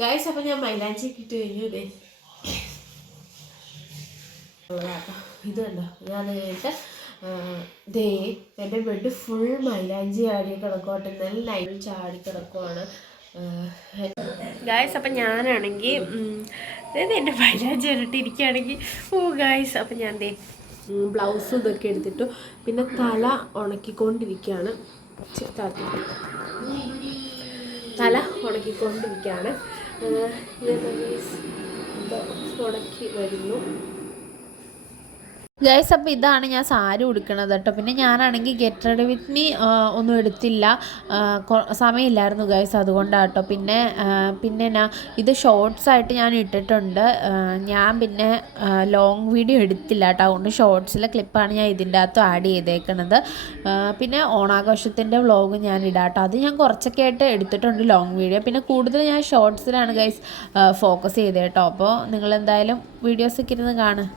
Guys അപ്പം ഞാൻ മൈലാഞ്ചി ഇട്ട് കഴിഞ്ഞു. ഇത് കണ്ടോ, ഞാൻ കഴിഞ്ഞിട്ട് ദേ എൻ്റെ ബെഡ് ഫുൾ മൈലാഞ്ചി ആടി കിടക്കുവാട്ടെ. എന്നാലും ലൈറ്റ് ചാടി കിടക്കുവാണ് ഗായ്സ്. അപ്പം ഞാനാണെങ്കിൽ എൻ്റെ മൈലാഞ്ചി ഇട്ടിരിക്കുകയാണെങ്കിൽ ഗായ്സ്. അപ്പം ഞാൻ ദേ ബ്ലൗസും ഇതൊക്കെ എടുത്തിട്ടു. പിന്നെ തല ഉണക്കിക്കൊണ്ടിരിക്കുകയാണ്. തല ഉണക്കിക്കൊണ്ടിരിക്കുകയാണ്. ഉണക്കി വരുന്നു ഗൈസ്. അപ്പോൾ ഇതാണ് ഞാൻ സാരി ഉടുക്കണത് കേട്ടോ. പിന്നെ ഞാനാണെങ്കിൽ ഗെറ്റ് റെഡി വിത്ത് മീ ഒന്നും എടുത്തില്ല, സമയമില്ലായിരുന്നു ഗൈസ്, അതുകൊണ്ടാണ് കേട്ടോ. പിന്നെ ഇത് ഷോർട്സ് ആയിട്ട് ഞാൻ ഇട്ടിട്ടുണ്ട്. ഞാൻ പിന്നെ ലോങ് വീഡിയോ എടുത്തില്ല കേട്ടോ, അതുകൊണ്ട് ഷോർട്സിലെ ക്ലിപ്പാണ് ഞാൻ ഇതിൻ്റെ അകത്ത് ആഡ് ചെയ്തേക്കണത്. പിന്നെ ഓണാഘോഷത്തിൻ്റെ വ്ളോഗ് ഞാൻ ഇടാം കേട്ടോ, അത് ഞാൻ കുറച്ചൊക്കെ ആയിട്ട് എടുത്തിട്ടുണ്ട് ലോങ് വീഡിയോ. പിന്നെ കൂടുതൽ ഞാൻ ഷോർട്സിലാണ് ഗൈസ് ഫോക്കസ് ചെയ്തത് കേട്ടോ. അപ്പോൾ നിങ്ങളെന്തായാലും വീഡിയോസൊക്കെ ഇരുന്ന് കാണുക.